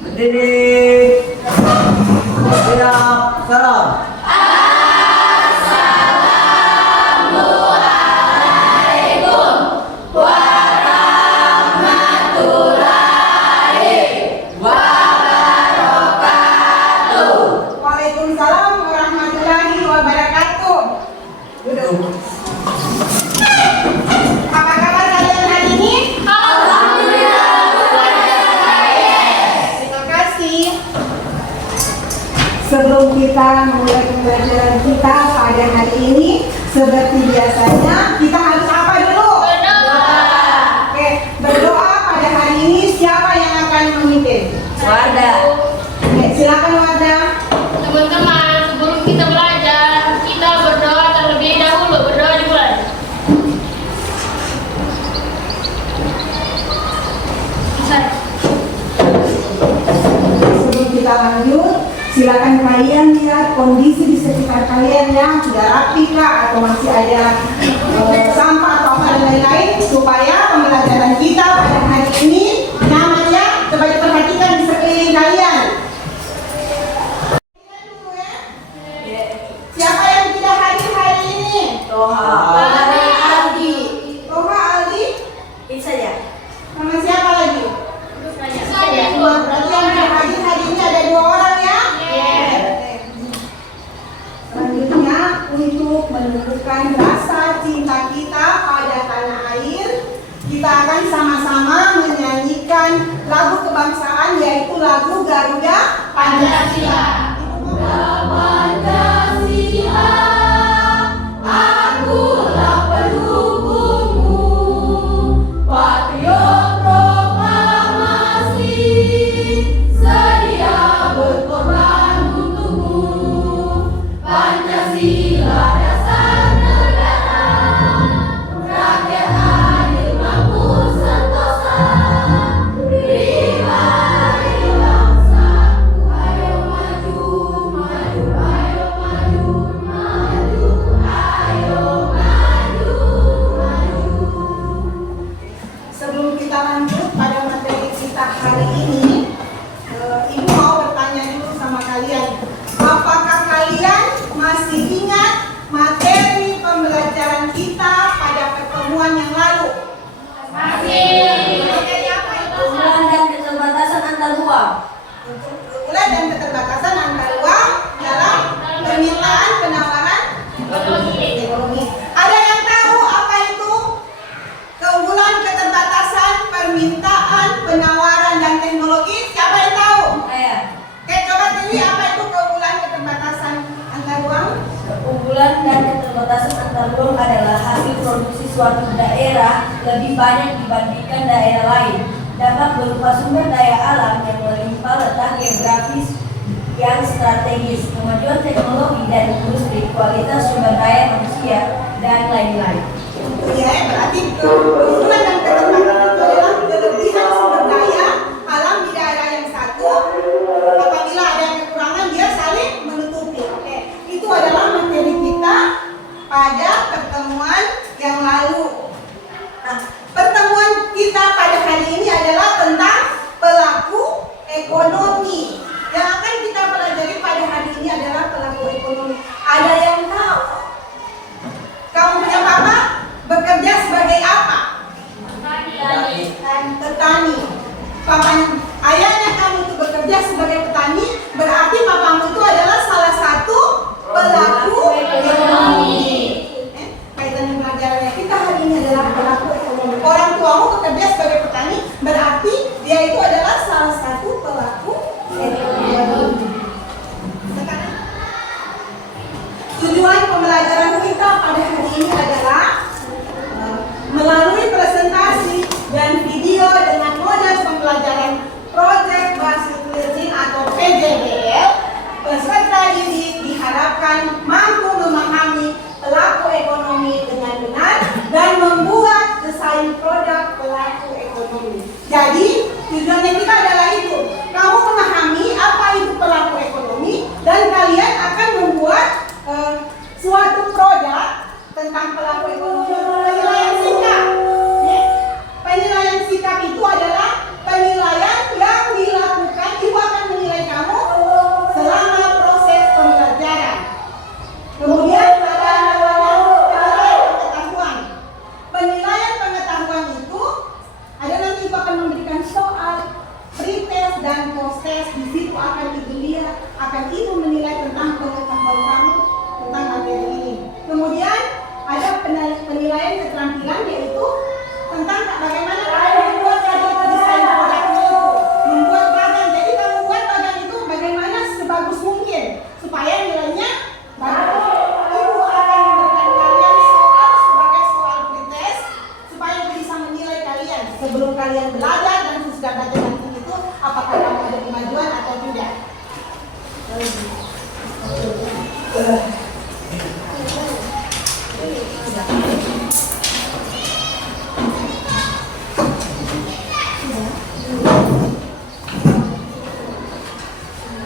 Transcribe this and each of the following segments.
Berdiri. Siap, salam. Waalaikumsalam warahmatullahi wabarakatuh. Duduk. Apa kabar kalian hari ini? Alhamdulillah. Terima kasih. Sebelum kita memulai pembelajaran kita pada hari ini, seperti biasanya kita harus apa dulu? Berdoa. Oke, berdoa pada hari ini siapa yang akan memimpin? Wadah. Oke, silakan Wadah. Teman-teman, sebelum kita belajar, kita berdoa terlebih dahulu. Berdoa dimulai. Sebelum kita lanjut, silakan kalian lihat kondisi di sekitar kalian yang sudah rapi kah atau masih ada sampah atau apa dan lain-lain supaya pembelajaran kita pada hari ini nyaman ya. Coba diperhatikan di sekeliling kalian. Siapa yang tidak hadir hari ini? Toha. Aldi. Toha, Aldi, Ini saja. sama siapa lagi? Saya. Berarti yang tidak hadir hari ini ada 2 orang ya? Selanjutnya untuk menunjukkan rasa cinta kita pada tanah air, kita akan sama-sama menyanyikan lagu kebangsaan yaitu lagu Garuda Pancasila. Sebelum kita lanjut pada materi kita hari ini, Ibu mau bertanya dulu sama kalian. Apakah kalian masih ingat materi pembelajaran kita pada pertemuan yang lalu? Masih. Materi apa itu? Keunggulan dan keterbatasan antar ruang. Keunggulan dan keterbatasan antar ruang dalam permintaan penawaran ekonomi. Ada yang tahu apa itu keunggulan, keterbatasan, permintaan, penawaran, dan teknologi? Siapa yang tahu? Saya. Oke, coba pilih apa itu keunggulan, keterbatasan antar ruang? Keunggulan dan keterbatasan antar ruang adalah hasil produksi suatu daerah lebih banyak dibandingkan daerah lain. Dapat berupa sumber daya alam yang melimpah, letak geografis yang strategis, kemajuan teknologi dan industri, kualitas sumber daya manusia, dan lain-lain. Ya, berarti keunggulan dan keterbatasan itu adalah kelebihan sumber daya alam di daerah yang satu. Apabila ada yang kekurangan, dia saling menutupi. Oke, itu adalah materi kita pada pertemuan yang lalu. Nah, pertemuan kita pada hari ini adalah tentang pelaku ekonomi. Yang akan kita pelajari pada hari ini adalah pelaku ekonomi. Ada yang tahu? Kamu punya papa bekerja sebagai apa? Petani. Papanya, ayahnya kamu itu bekerja sebagai petani, berarti papamu itu adalah salah satu pelaku ekonomi. Kaitan dengan pelajarannya kita hari ini adalah pelaku ekonomi. Orang tuamu bekerja sebagai petani, berarti dia itu adalah salah satu pelaku ekonomi. Sekarang, tujuan pembelajaran kita pada hari ini adalah melalui presentasi dan video dengan model pembelajaran Project Based Learning atau PJBL, peserta didik diharapkan mampu memahami pelaku ekonomi dengan benar dan membuat desain produk pelaku ekonomi. Jadi tujuannya kita adalah itu, kamu memahami apa itu pelaku ekonomi dan kalian akan membuat suatu produk tentang pelaku ekonomi. Penilaian sikap. Penilaian sikap itu adalah penilaian Ibu akan Ibu menilai tentang pengetahuan kamu tentang materi ini. Kemudian ada penilaian keterampilan, yaitu tentang bagaimana kamu membuat desain produknya itu, membuat bagan. Jadi kamu buat bagan itu bagaimana sebagus mungkin supaya nilainya bagus. Ibu akan memberikan kalian soal sebagai soal pretest supaya bisa menilai kalian sebelum kalian belajar dan sesudah belajar nanti itu apakah kamu ada kemajuan atau tidak.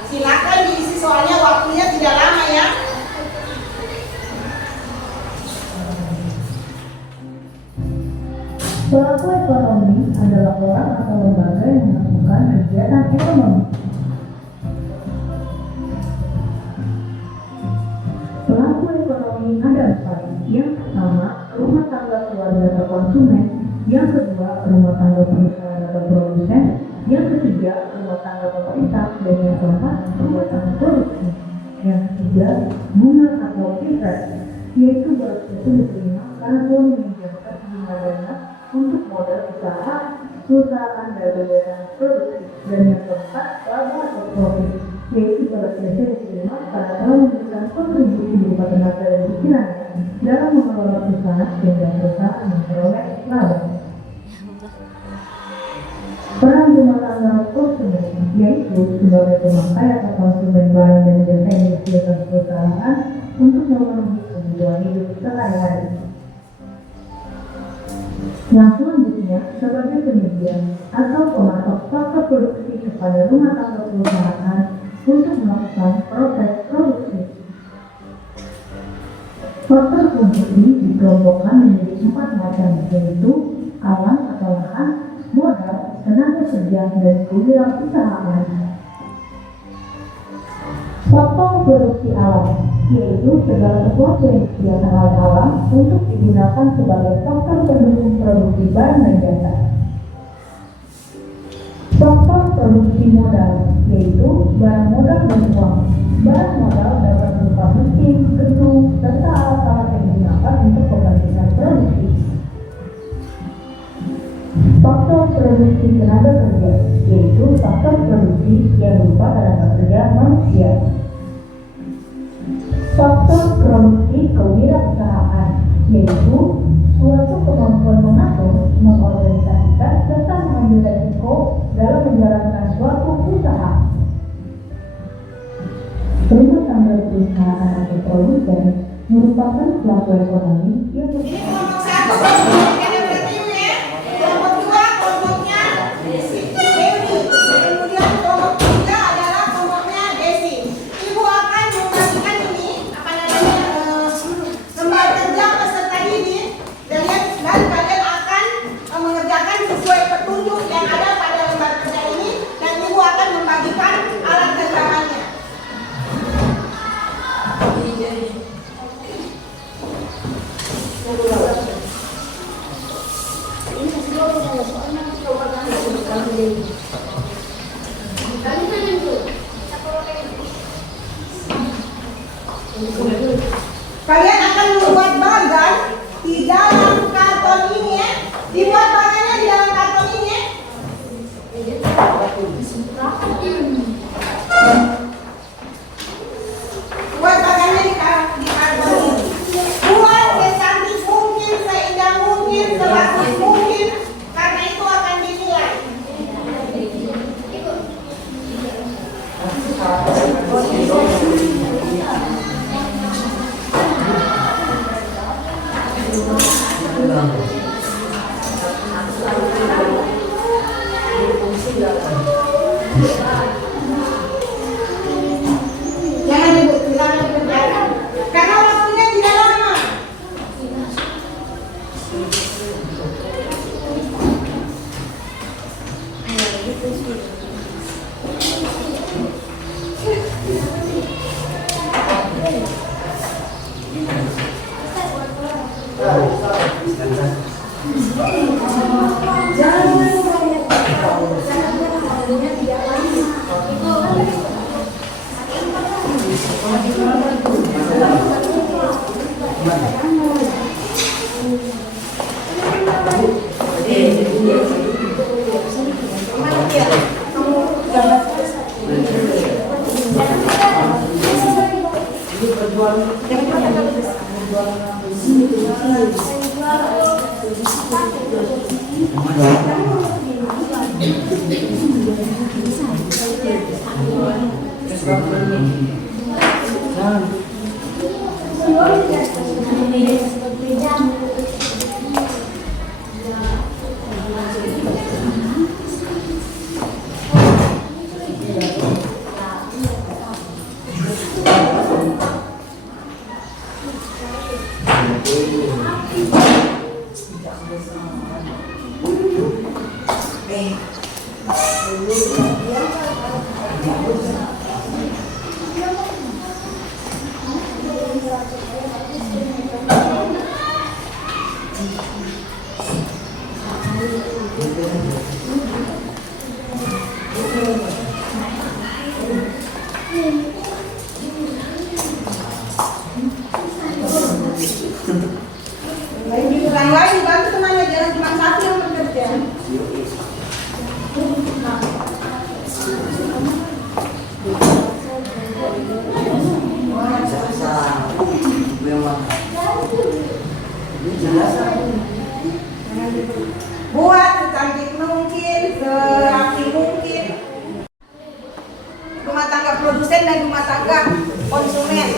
Silakan diisi soalnya, waktunya tidak lama ya. Pelaku ekonomi adalah orang atau lembaga yang melakukan kegiatan ekonomi. Pelaku ekonomi ada 4. Yang pertama, rumah tangga keluarga atau konsumen. Yang kedua, rumah tangga perusahaan atau produsen. Yang ketiga, rumah tangga pemerintah. Dan yang keempat, rumah tangga produksi. Yang ketiga, bunga atau interest, yaitu baru itu diterima karena loan meminjamkan bunga dana untuk modal usaha perusahaan dan kegiatan produksi. Dan yang keempat, laba atau profit, yaitu baru biasa diterima karena telah memberikan kontribusi berupa tenaga dan pikirannya dalam mengelola perusahaan sehingga perusahaan memperoleh laba. Peran rumah tangga konsumen, yaitu sebagai pemakai atau konsumen barang dan jasa yang disediakan perusahaan untuk memenuhi kebutuhan hidup sehari-hari. Yang selanjutnya, sebagai penyedia atau pemasok faktor produksi kepada rumah tangga perusahaan untuk melakukan proses produksi. Faktor produksi dikelompokkan menjadi 4 macam, yaitu alam atau lahan, modal, tenaga kerja, dan kewirausahaan. Faktor produksi alam, yaitu segala sesuatu yang disediakan oleh alam untuk digunakan sebagai faktor pendukung produksi barang dan jasa. Faktor produksi modal, yaitu barang modal dan uang. Barang modal dapat berupa mesin, gedung, serta alat-alat yang digunakan untuk kepentingan produksi. Faktor produksi tenaga kerja, yaitu faktor produksi yang berupa tenaga kerja manusia. Faktor produksi kewirausahaan, yaitu suatu kemampuan mengatur, mengorganisasikan, serta mengambil risiko dalam menjalankan suatu usaha. Rumah tangga perusahaan atau produsen merupakan pelaku ekonomi yang Ini kelompok 1 kelompoknya berarti Ibu ya. Kelompok 2 kelompoknya Dewi. Kemudian kelompok 3 adalah kelompoknya Desi. Ibu akan membagikan ini lembar kerja peserta didik dan kalian akan mengerjakan sesuai petunjuk yang ada pada lembar kerja ini, dan Ibu akan membagikan alat kerjaannya. Kalian akan membuat bagan di dalam karton ini ya. Dibuat bagannya di dalam karton ini ya. Buat bagannya di karton ini. Buat secantik mungkin, seindah mungkin, sebagus mungkin, karena itu akan dinilai. Jangan ribut, silakan dikerjakan. Karena waktunya tidak lama. Jangan lupa ya, tidak lama. Yang lain dibantu temannya, jangan cuma satu yang bekerja. Buat secantik mungkin, serapi mungkin. Rumah tangga produsen dan rumah tangga konsumen.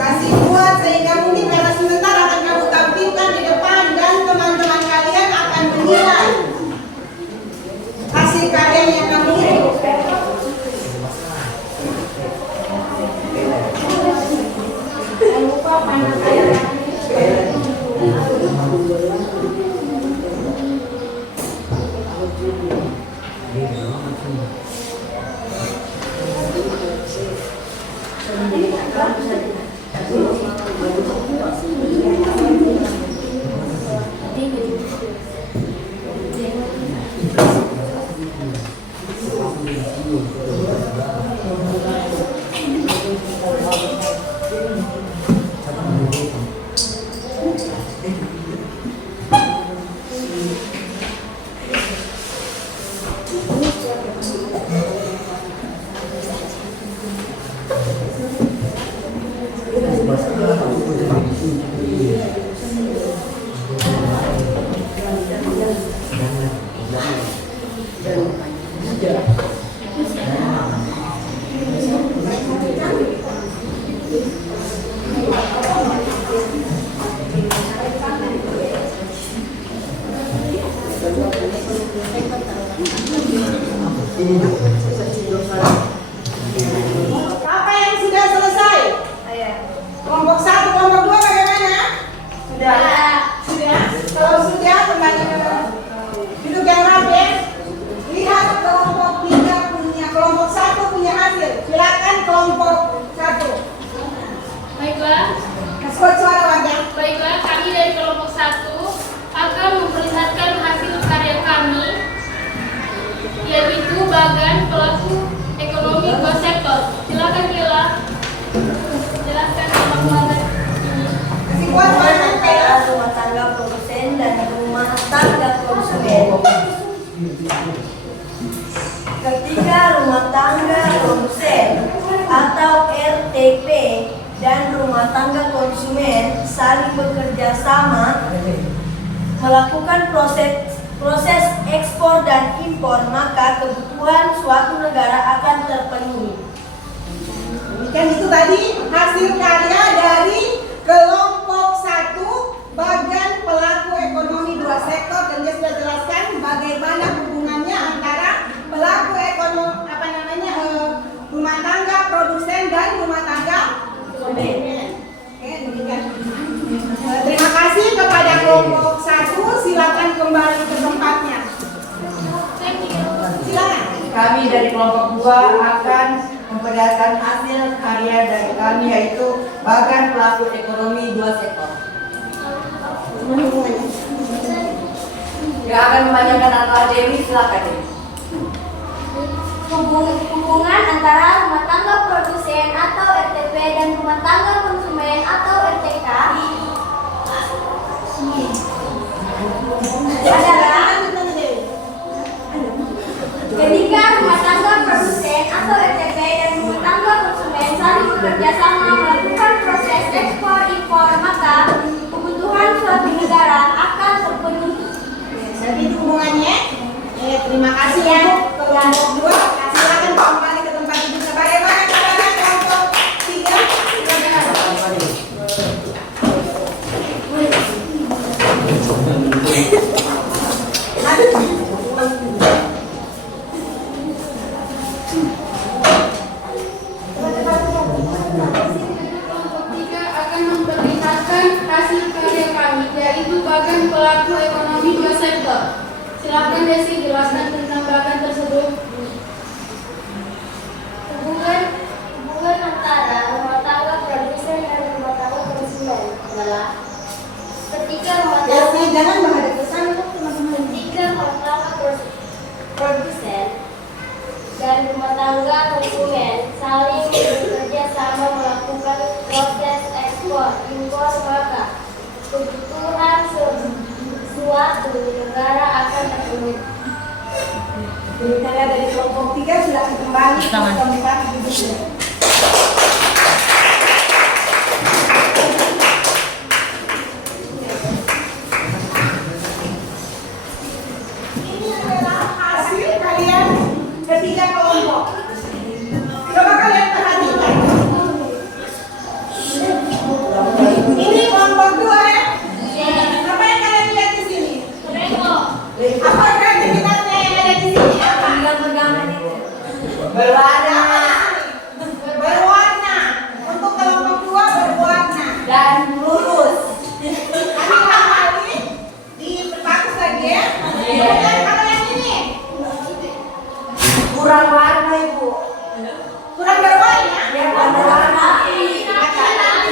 Kasih buat sehingga mungkin karena sebentar akan kamu tampilkan di depan dan teman-teman kalian akan menilai hasil karya yang kamu kirim. Jangan lupa panah kalian. Apa yang sudah selesai? Buat suara warga. Baiklah, kami dari kelompok 1 akan memperlihatkan hasil karya kami, yaitu bagan pelaku ekonomi dua sektor. Silakan Kila, jelaskan tentang bagan ini. Kasih buat suara Antara rumah tangga produsen dan rumah tangga konsumen. Ketika rumah tangga produsen atau RTP dan rumah tangga konsumen saling bekerja sama melakukan proses ekspor dan impor, maka kebutuhan suatu negara akan terpenuhi. Demikian itu tadi hasil karya dari kelompok 1 bagan pelaku ekonomi dua sektor, dan dia sudah jelaskan bagaimana hubungannya antara pelaku ekonomi rumah tangga produsen dan rumah tangga konsumen. Oke, demikian. Terima kasih kepada kelompok 1. Silakan kembali ke tempatnya. Silakan. Kami dari kelompok 2 akan memperlihatkan hasil karya dari kami, yaitu bagan pelaku ekonomi dua sektor. Yang akan membacakan adalah Dewi, silakan Dewi. Hubungan antara rumah tangga produsen atau RTP dan rumah tangga konsumen atau RTK adalah ketika rumah tangga produsen atau RTP dan rumah tangga konsumen saling bekerja sama melakukan proses ekspor impor, maka kebutuhan suatu negara akan terpenuhi. Jadi itu hubungannya. Terima kasih ya kelompok 2. Silakan kembali ke tempat duduknya. Bagaimana caranya kelompok 3? Kelompok 3 akan memperlihatkan hasil karya kami, yaitu bagan pelaku ekonomi dua sektor. Silakan Desi jelaskan tentang bagan tersebut. Hubungan antara rumah tangga produsen dan rumah tangga konsumen adalah ketika rumah tangga Jangan menghadap ke sana. ketika rumah tangga produsen dan rumah tangga konsumen saling bekerja sama melakukan proses ekspor impor, maka kebutuhan suatu negara akan terpenuhi. Demikianlah dari kelompok 3 sudah kembali ke tempat duduknya. Ini adalah hasil kalian ketiga kelompok. Coba kalian perhatikan. Ini kelompok 2 ya. Apa yang kalian lihat di sini? Apa kreativitasnya yang ada di sini? Apa? Berwarna Berwarna. Untuk kelompok 2 berwarna. dan lurus. Kami kembali diperbagus lagi ya. Kemudian kalau yang ini Kurang warna, Ibu. kurang berwarna. Ya, warna.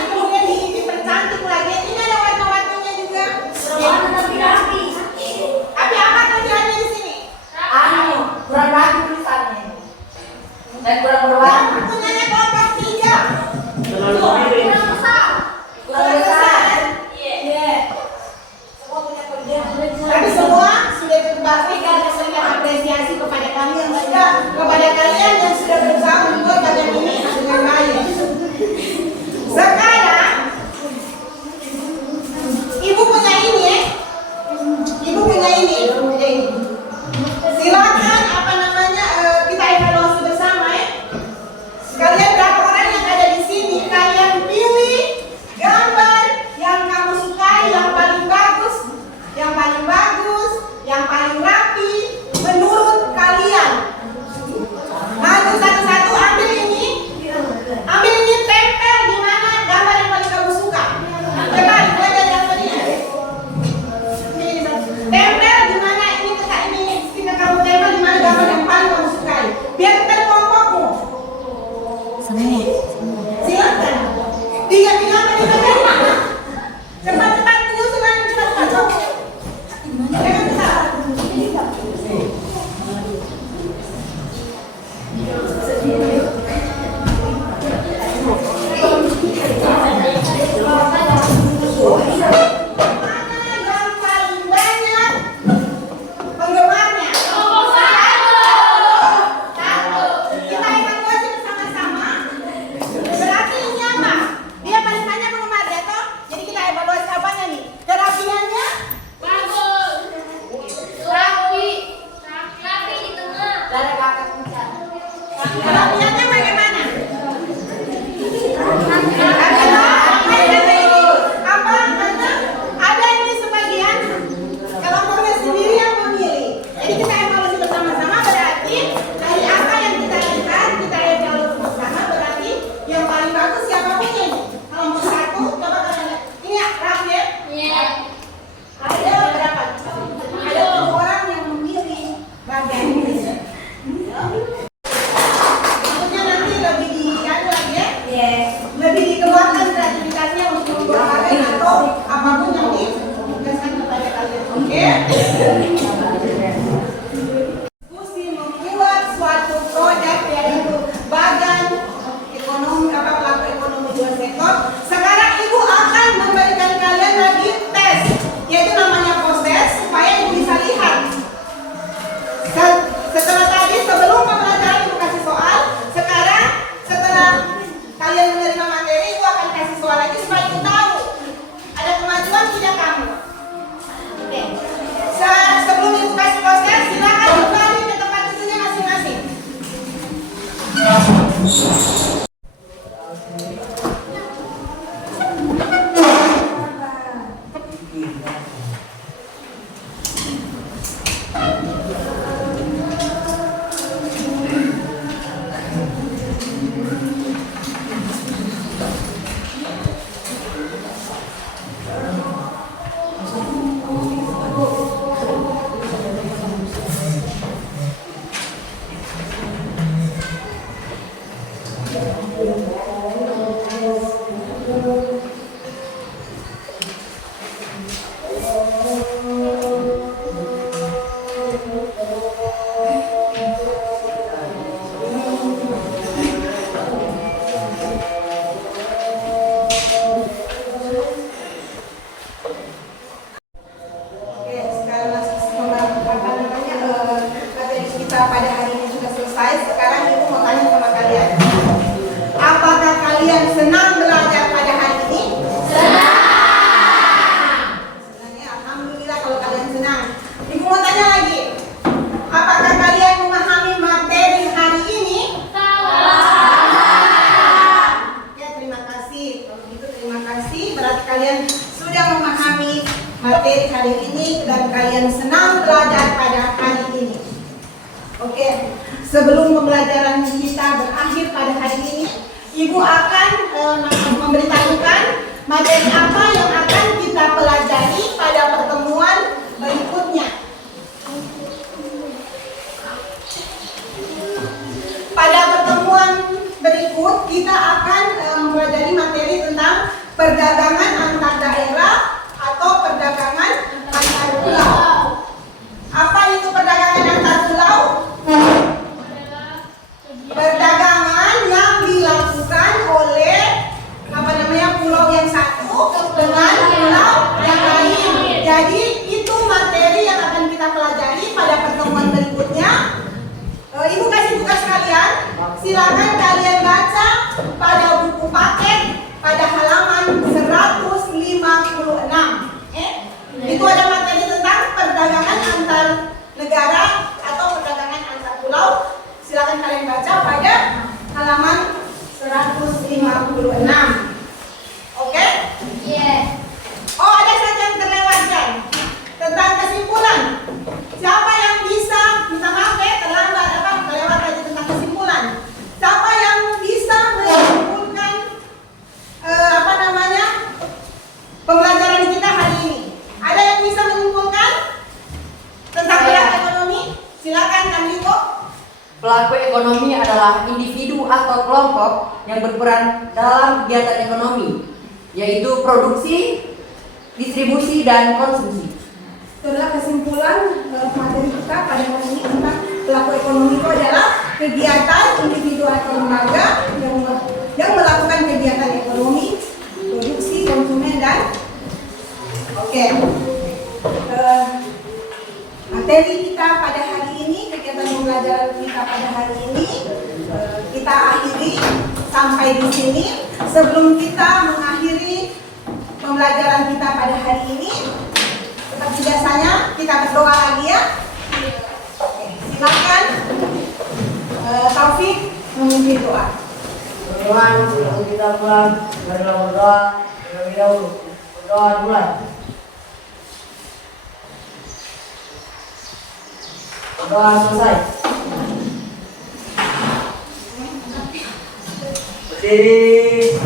Kemudian dipercantik lagi. Ini ada warna-warnanya juga. Berwarna tapi rapi. Tapi apa kerjaannya di sini? Kurang rapi tulisannya. Dan kurang berwarna. Punyanya kelompok 3. Kurang besar. Kurang besar. Tapi semua sudah terbagi dan memberikan apresiasi kepada kalian yang sudah berusaha membuat bagian ini dengan baik. Sekarang ibu punya ini ya. Ibu punya ini. Silakan kita evaluasi bersama ya. Kalian berapa orang yang ada di sini? Kalian Rapiannya bagaimana? Apa? Karena ada ini sebagian kelompoknya sendiri yang memilih. Jadi kita evaluasi bersama-sama, berarti dari apa yang kita lihat, kita evaluasi bersama, berarti yang paling bagus siapa punya ini? Kelompok 1, coba kalian lihat. Ini ya, rapi ya? Iya. Ada berapa? Ada 2 orang yang memilih bagian ini. Maksudnya nanti lebih diadu lagi ya? Lebih dikembangkan kreativitasnya untuk membuat atau apapun yang ditugaskan kepada kalian. Oke? Mesti membuat suatu proyek yaitu badan ekonomi pelaku ekonomi 2 sektor. Sekarang ibu akan memberikan kalian lagi tes, yaitu namanya proses supaya ibu bisa lihat. Setelah tadi sebelum pembelajaran ibu kasih soal, sekarang setelah kalian menerima materi ibu akan kasih soal lagi supaya ibu tahu ada kemajuan tidak kamu. Oke. Sebelum ibu kasih proses, silakan kembali ke tempat duduknya masing-masing. Oke, sekarang materi kita pada hari ini sudah selesai. Sekarang ibu mau tanya sama kalian. Apakah kalian senang belajar pada hari ini? Senang ya, alhamdulillah kalau kalian senang. Ibu mau tanya lagi. Apakah kalian memahami materi hari ini? Ya, terima kasih. Kalau begitu terima kasih. Berarti kalian sudah memahami materi hari ini dan kalian senang belajar pada hari ini. Oke, sebelum pembelajaran kita berakhir pada hari ini, ibu akan memberitahukan materi apa yang akan kita pelajari pada pertemuan berikutnya. Pada pertemuan berikut kita akan mempelajari materi tentang perdagangan antar daerah atau perdagangan antar pulau. Apa itu perdagangan antar pulau? Perdagangan yang dilakukan oleh pulau yang satu dengan pulau yang lain. Jadi itu materi yang akan kita pelajari pada pertemuan berikutnya. Ibu kasih tugas kalian, silakan kalian baca pada buku paket pada halaman 156. Itu ada materi tentang perdagangan antar negara atau perdagangan antar pulau. Silakan kalian baca pada halaman 156. Oke? Iya. Oh, ada satu yang terlewatkan tentang kesimpulan. Siapa yang bisa, minta maaf ya, terlambat terlewat tadi tentang kesimpulan. Siapa yang bisa menyimpulkan pembelajaran kita hari ini? Ada yang bisa menyimpulkan tentang pelaku ekonomi? Silakan Kang Diko. Pelaku ekonomi adalah individu atau kelompok yang berperan dalam kegiatan ekonomi, yaitu produksi, distribusi, dan konsumsi. Itulah kesimpulan materi kita pada hari ini tentang pelaku ekonomi itu adalah kegiatan individu atau lembaga yang melakukan kegiatan ekonomi, produksi, konsumen, dan materi kita pada hari ini, kegiatan pembelajaran kita pada hari ini kita akhiri sampai di sini. Sebelum kita mengakhiri pembelajaran kita pada hari ini, seperti biasanya kita berdoa lagi ya. Silakan Ini doa. Tuhan, sebelum kita pulang, marilah berdoa terlebih dahulu. Berdoa mulai. Berdoa selesai. Berdiri.